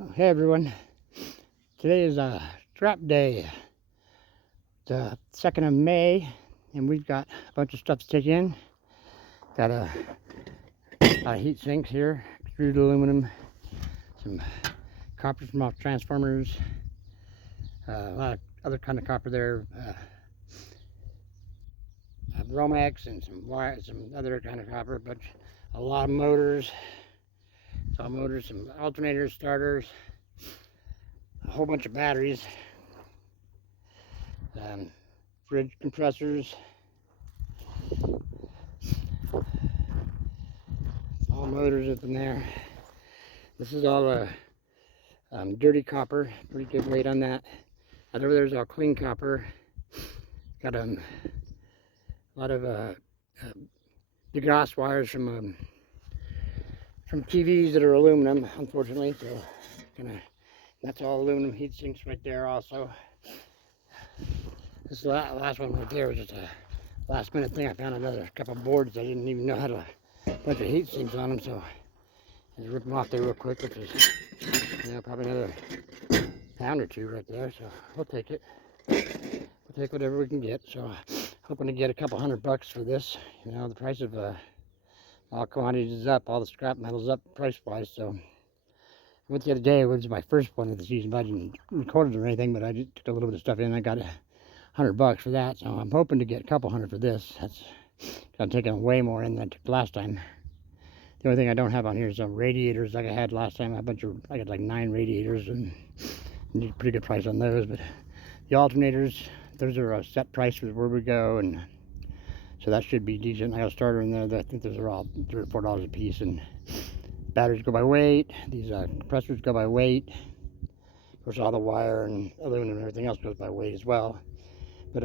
Oh, hey everyone, today is scrap day, the 2nd of May, and we've got a bunch of stuff to take in. Got a lot of heat sinks here, extruded aluminum, some copper from off transformers, a lot of other kind of copper there, Romex and some wire, some other kind of copper, but a lot of motors. It's all motors, some alternators, starters, a whole bunch of batteries, fridge compressors, all motors up in there. This is all dirty copper, pretty good weight on that. That over there is all clean copper. Got a lot of DeGrasse wires from TVs that are aluminum, unfortunately. So that's all aluminum heat sinks right there also. This last one right there was just a last minute thing. I found another couple boards. I didn't even know how to put the heat sinks on them, so I just ripped them off there real quick, which is, probably another pound or two right there. So we'll take it. We'll take whatever we can get. So hoping to get a couple $100 for this. The price of all commodities is up, all the scrap metal's up price-wise. So I went the other day. It was my first one of the season, but I didn't record it or anything. But I just took a little bit of stuff in. I got $100 for that. So I'm hoping to get a couple hundred for this. I'm taking way more in than I took last time. The only thing I don't have on here is radiators like I had last time. I got like 9 radiators and need a pretty good price on those. But the alternators, those are a set price for where we go, and so that should be decent. I got a starter in there that I think those are all $3 or $4 a piece, and batteries go by weight. These compressors go by weight. Of course, all the wire and aluminum and everything else goes by weight as well. But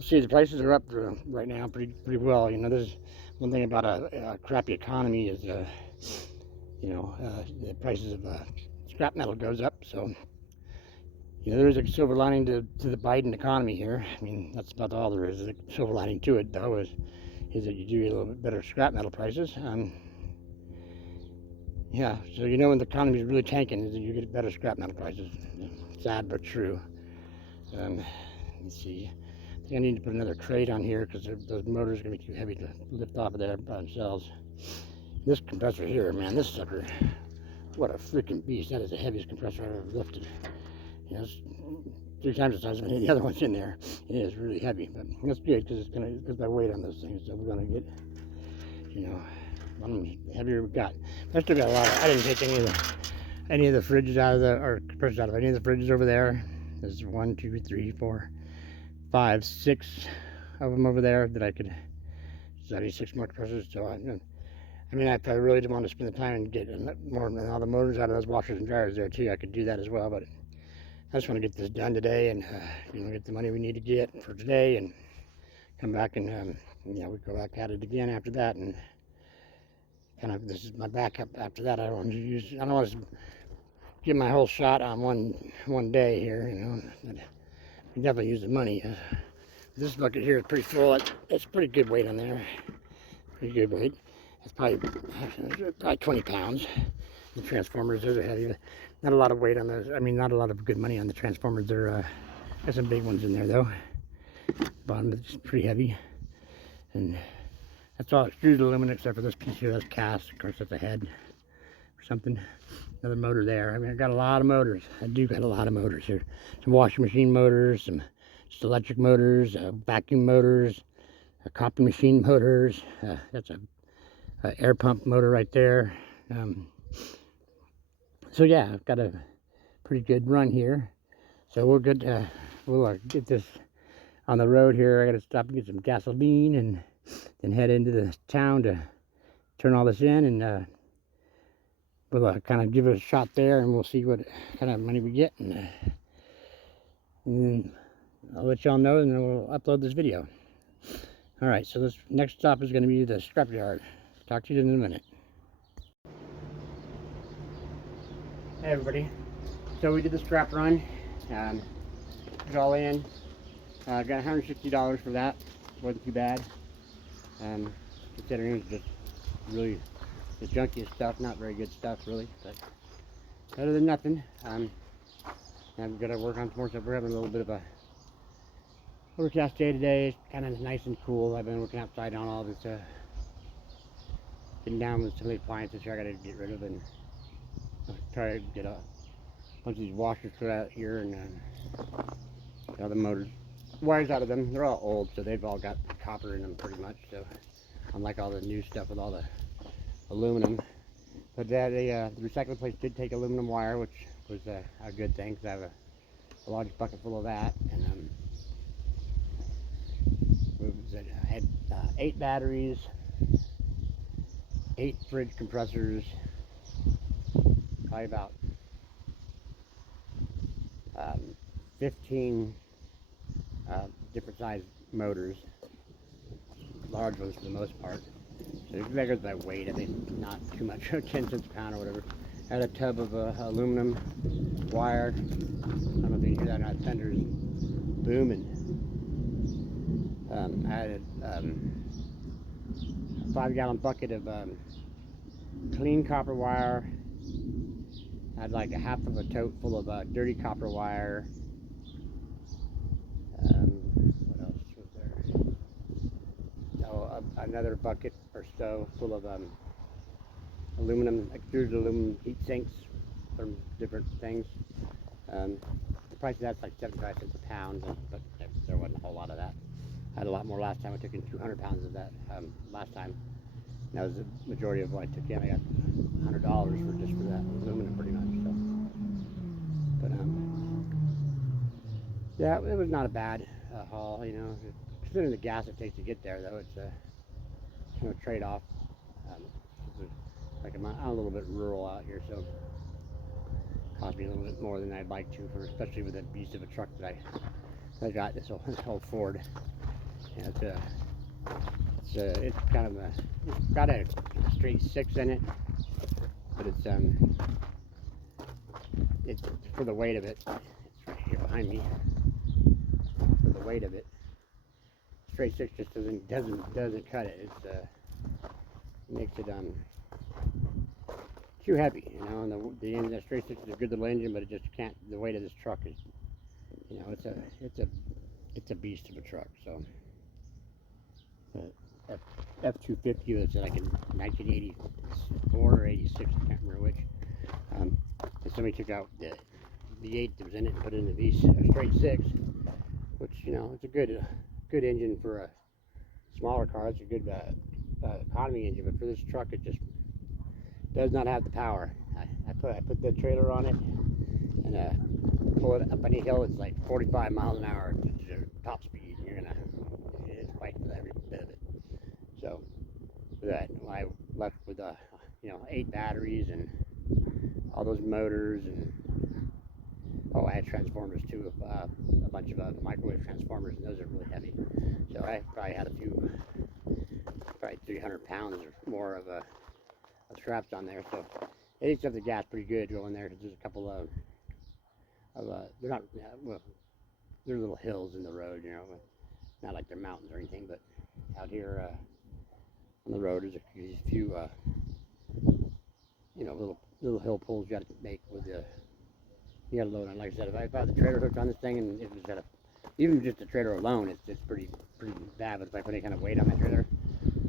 see, the prices are up right now pretty well. There's one thing about a crappy economy is the prices of scrap metal goes up. So there's a silver lining to the Biden economy here. I mean, that's about all there is. The silver lining to it, though, is that you do get a little bit better scrap metal prices. Yeah, so when the economy is really tanking, is that you get better scrap metal prices. Sad but true. Let's see. I think I need to put another crate on here because those motors are going to be too heavy to lift off of there by themselves. This compressor here, man, this sucker, what a freaking beast. That is the heaviest compressor I've ever lifted. It's 3 times the size of any of the other ones in there. It is really heavy, but that's good because it goes by weight on those things. So we're going to get, one of them heavier we got. I still got a lot of, I didn't take any of the fridges out of or compressors out of any of the fridges over there. There's 1, 2, 3, 4, 5, 6 of them over there that I could, 76 more compressors. So I mean, if I really didn't want to spend the time and get more than all the motors out of those washers and dryers there too, I could do that as well. But I just want to get this done today and get the money we need to get for today and come back and we go back at it again after that. And this is my backup after that. I don't want to give my whole shot on one day here. But we definitely use the money. This bucket here is pretty full. It's pretty good weight on there. Pretty good weight. It's probably 20 pounds. The transformers, those are heavy. Not a lot of weight on those. I mean, not a lot of good money on the transformers. Got some big ones in there though. Bottom is pretty heavy. And that's all extruded aluminum except for this piece here. That's cast. Of course, that's a head or something. Another motor there. I mean, I got a lot of motors. I do got a lot of motors here. Some washing machine motors, some just electric motors, vacuum motors, copy machine motors. That's a air pump motor right there. So yeah, I've got a pretty good run here. So we're good. We'll get this on the road here. I got to stop and get some gasoline and then head into the town to turn all this in, and we'll kind of give it a shot there, and we'll see what kind of money we get, and I'll let y'all know, and then we'll upload this video. All right, so this next stop is going to be the scrapyard. Talk to you in a minute. Hey everybody, so we did the scrap run, put it all in, got $160 for that. Wasn't too bad, considering it's just really the junkiest stuff, not very good stuff really, but better than nothing. I'm gonna work on some more stuff. We're having a little bit of a overcast day today. It's kind of nice and cool. I've been working outside on all this, getting down with some of the appliances here I gotta get rid of, and try to get a bunch of these washers put out here, and get all the motors, wires out of them. They're all old, so they've all got copper in them pretty much. So unlike all the new stuff with all the aluminum. But the recycling place did take aluminum wire, which was a good thing, because I have a large bucket full of that. And I had 8 batteries, 8 fridge compressors, probably about 15 different size motors, large ones for the most part. So it's measured by weight, I think not too much, 10 cents a pound or whatever. I had a tub of aluminum wire. I don't know if you can hear that, that thunder's booming. I had a 5-gallon bucket of clean copper wire. I had like a half of a tote full of dirty copper wire. What else was there? Oh, another bucket or so full of aluminum, extruded aluminum heat sinks from different things. The price of that's like 75 cents a pound, but there wasn't a whole lot of that. I had a lot more last time. I took in 200 pounds of that last time. And that was the majority of what I took in. I got $100 for just for that aluminum, pretty much. So, but yeah, it was not a bad haul, you know. Considering the gas it takes to get there, though, it's a trade-off. Like I'm a little bit rural out here, so it cost me a little bit more than I'd like to, especially with that beast of a truck that I got. This whole Ford. Yeah, it's kind of it's got a straight 6 in it, but it's for the weight of it. It's right here behind me. For the weight of it, straight 6 just doesn't cut it. It makes it too heavy, you know. And the straight 6 is a good little engine, but it just can't. The weight of this truck is, you know, it's a beast of a truck. So F-250 was like in 1984 or 86, I can't remember which. And somebody took out the 8 that was in it and put it in the straight 6, which, you know, it's a good engine for a smaller car. It's a good economy engine, but for this truck, it just does not have the power. I put the trailer on it and pull it up any hill. It's like 45 miles an hour to top speed, and you're gonna fight with every bit of it. So that I left with 8 batteries and all those motors, and I had transformers too, a bunch of microwave transformers, and those are really heavy. So I probably had probably 300 pounds or more of straps on there. So it eats up the gas pretty good going there, because there's a couple of they're not, well, they're little hills in the road, you know, not like they're mountains or anything, but out here on the road there's a few little hill pulls you got to make with you got to load on. Like I said, if I had the trailer hooked on this thing, and it was even just the trailer alone, it's pretty bad. But if I put any kind of weight on my trailer,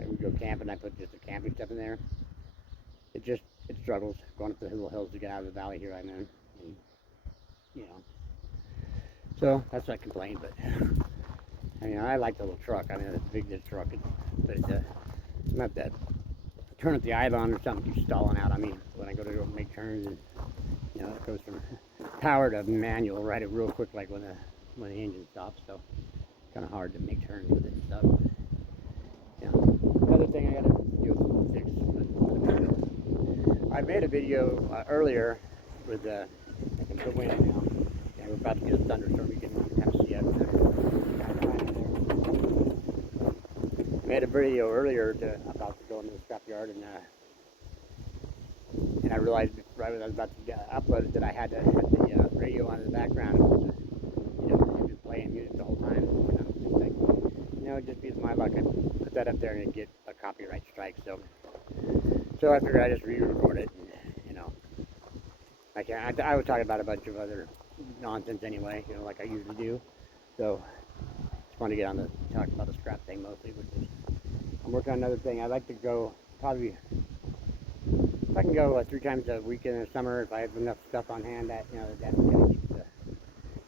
I would go camping, I put just the camping stuff in there, it struggles going up the little hills to get out of the valley here I'm in, and, you know. So that's not complaining, but I mean, I like the little truck. I mean, it's big, this truck, but it's not that turn up the idle or something keeps stalling out. I mean, when I go to make turns, and you know, it goes from power to manual right real quick, like when the engine stops. So it's kind of hard to make turns with it and stuff. But, you know, another thing I got to do is fix. I made a video earlier with I can put wind now. Yeah, we're about to get a thunderstorm. You can kind of see it. Made a video earlier about to go into the scrapyard, and I realized right when I was about to upload it that I had to have the radio on in the background. You know, I've been playing music the whole time, and I'm just like, you know, just because of my luck, I put that up there and get a copyright strike. So I figured I just re-record it, and, you know, I was talking about a bunch of other nonsense anyway, you know, like I usually do. So just want to get on the talk about the scrap thing mostly, which is I'm working on another thing. I'd like to go probably if I can go 3 times a week in the summer if I have enough stuff on hand that you know that kind of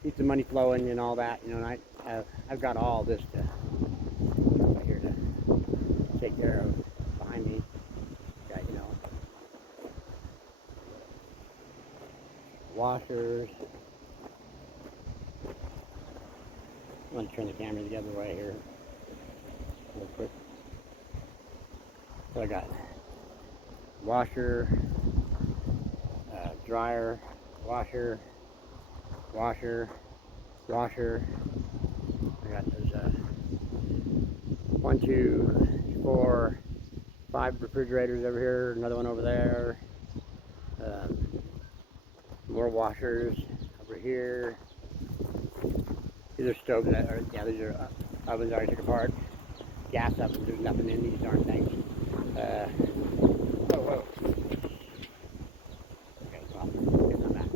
keeps the money flowing and all that. You know, and I've got all this to right here to take care of behind me. Got you know washers. I'm going to turn the camera the other way here real quick. So I got washer, dryer, washer, washer, washer. I got those 1, 2, 4, 5 refrigerators over here, another one over there. More washers over here. These are stoves that are, yeah, these are ovens I already took apart. Gas ovens, there's nothing in these darn things. Whoa. Okay, well, getting on that.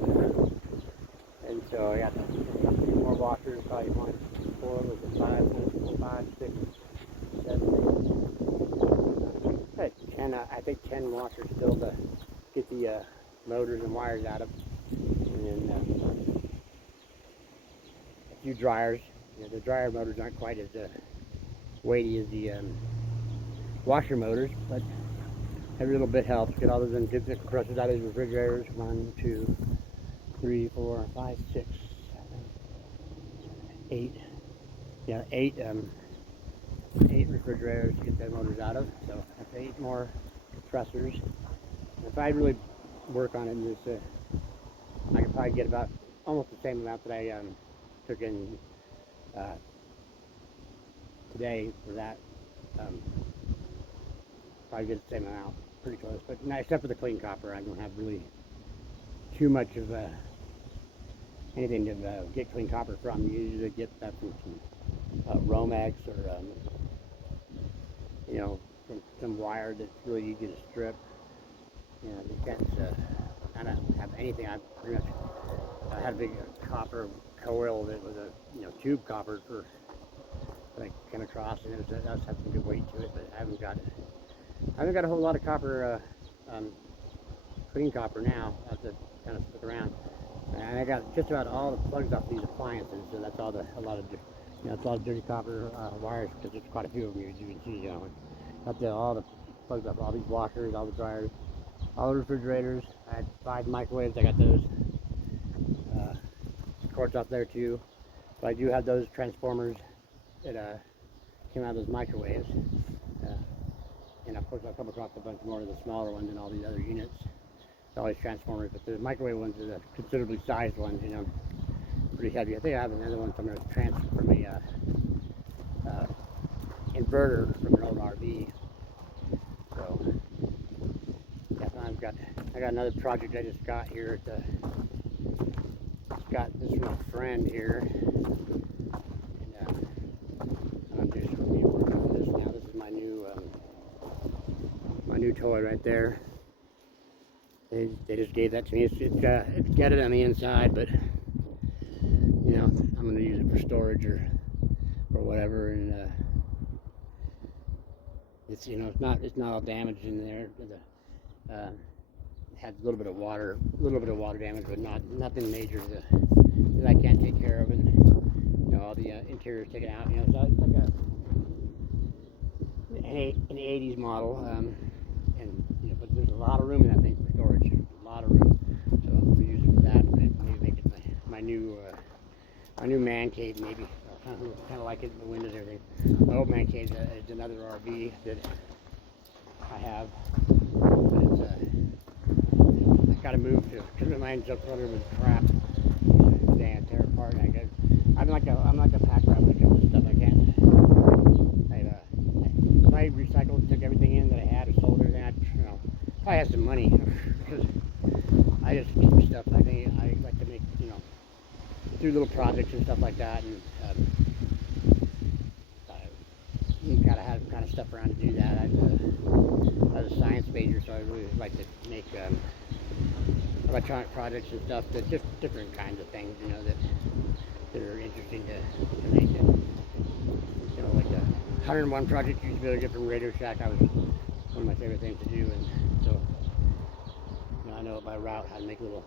And so I got 3 more washers, probably 1, 4, 5, 6, 7, 8. 10, I think 10 washers still to get the motors and wires out of. And then a few dryers. You know, the dryer motors aren't quite as weighty as the washer motors, but every little bit helps. Get all those different compressors out of these refrigerators. 1, 2, 3, 4, 5, 6, 7, 8. Yeah, 8 refrigerators to get the motors out of. So that's 8 more compressors. If I really work on it in this, I could probably get about almost the same amount that I took in today for that. Probably get the same amount, pretty close. But no, except for the clean copper, I don't have really too much of anything to get clean copper from. You usually get that from some Romex or you know, from some wire that's really easy to strip. You know, I don't have anything. I pretty much had a big copper coil that was a tube copper for that I came across, and it does have some good weight to it, but I haven't got a whole lot of copper, clean copper now. I have to kind of stick around. And I got just about all the plugs off these appliances, so that's all a lot of dirty copper wires, because there's quite a few of them, as you can see. Got all the plugs off all these washers, all the dryers, all the refrigerators. I had 5 microwaves. I got those cords off there too. So I do have those transformers that came out of those microwaves. And of course I'll come across a bunch more of the smaller ones and all these other units. It's always transformers, but the microwave ones are the considerably sized ones, you know, pretty heavy. I think I have another one from a inverter from an old RV. So yeah, I got another project I just got here. Got this from a friend here, and I'm just working on this now. This is my new toy right there. They just gave that to me. It's got it on the inside, but you know, I'm gonna use it for storage or whatever. And it's it's not all damaged in there. It had a little bit of water damage, but nothing major that I can't take care of. And you know, all the interior's taken out. You know, so it's like an 80s model, and you know, but there's a lot of room in that thing for storage. A lot of room. So I'm gonna use it for that, and maybe make it my new man cave, maybe. Kind of like it, the windows and everything. My old man cave is another RV that I have, but it's I gotta move to, because mine's up under with crap. Damn, tear apart. I'm like a pack rat when it comes to stuff. If I recycled, took everything in that I had, or sold everything, I had some money, because I just keep stuff. I think I like to make, do little projects and stuff like that, and you gotta have kind of stuff around to do that. I was a science major, so I really like to make electronic projects and stuff, that just different kinds of things, you know, that are interesting to make. And, you know, like the 101 project used to be able to get from Radio Shack. I was one of my favorite things to do, and so you know, I know by route how to make little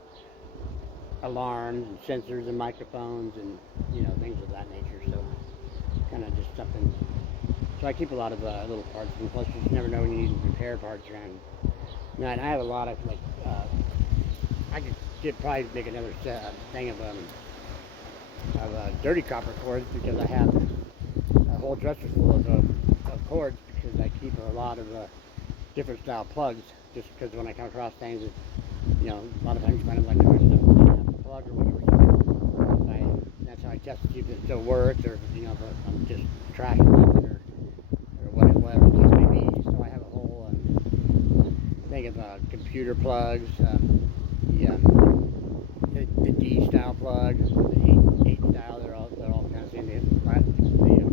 alarms and sensors and microphones and you know things of that nature. So kind of just something. So I keep a lot of little parts, and plus you just never know when you need to repair parts around. Now, and I have a lot of like I could probably make another thing of dirty copper cords, because I have a whole dresser full of cords, because I keep a lot of different style plugs, just because when I come across things, you know, a lot of times you find them like there's stuff that doesn't have a plug or whatever. So that's how I test to see if it still works, or you know, if I'm just trashing something or whatever the case may be. So I have a whole thing of computer plugs, the D style plugs, the 8 style. They're all kind of the same. They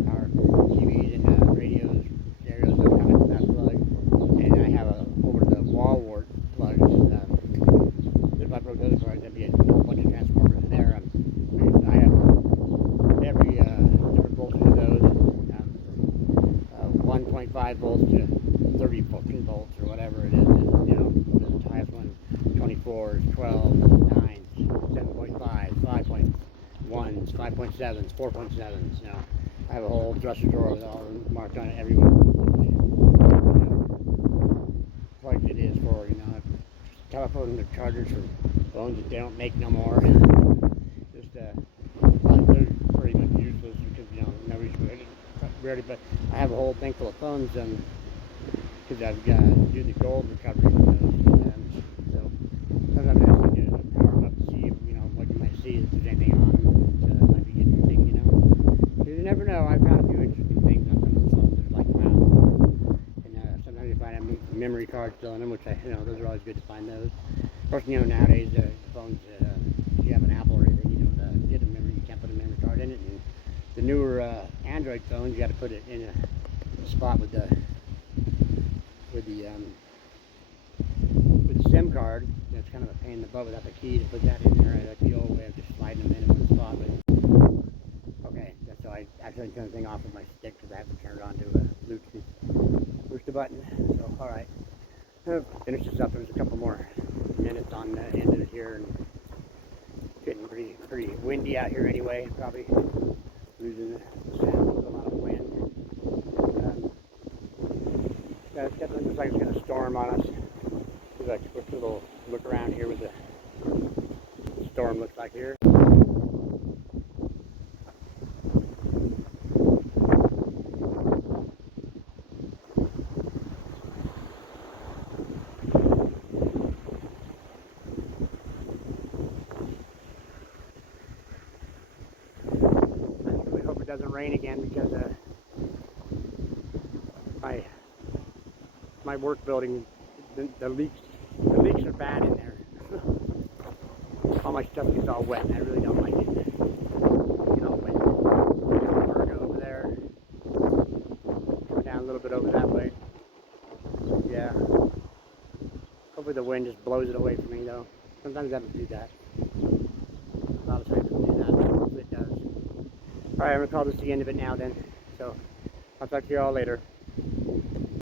power TVs and radios, stereos, that kind of that plug. And I have over the wall wart plugs. If I broke those plugs, there'd be a bunch of transformers in there. I have every different voltage of those, 1.5 volts to 30 volts or whatever it is. You know, the highest one, 24s, 12s, 9s, 7.5s, 5.1s, 5.7s, 4.7s. You know, I have a whole dresser drawer with all marked on it, every plug it is for. You know, telephone the chargers for phones that they don't make no more. Just they're pretty much useless, because you know nobody's really. But I have a whole thing full of phones, because I've got to do the gold recovery for those. So sometimes I have to power them up to see, you know, what you might see, if there's anything on them that might be interesting, you know. Because you never know. I've found a few interesting things on some of the phones that are like around. And sometimes you find a memory card still in them, which you know, those are always good to find those. Of course, you know, nowadays phones, if you have an Apple or anything, you don't get a memory. You can't put a memory card in it. And the newer Android phones, you got to put it in a spot with the SIM card. It's kind of a pain in the butt without the key to put that in there. That's the old way of just sliding them in one spot. But okay, so I actually turned the thing off with my stick, because I have to turn it on to push the button. So all right, I'll finish this up. There's a couple more minutes on the end of it here, and getting pretty windy out here anyway. Probably losing the sound with a lot of wind. It definitely looks like it's going to storm on us. Like a quick little look around here, with the storm looks like here. I really hope it doesn't rain again, because my work building, the leaks are bad in there. All my stuff gets all wet, and I really don't like it. You know, when Virgo over there, come down a little bit over that way. Yeah. Hopefully the wind just blows it away from me, though. Sometimes it doesn't do that. A lot of times it doesn't do that, but hopefully it does. Alright, I'm going to call this the end of it now then. So, I'll talk to you all later.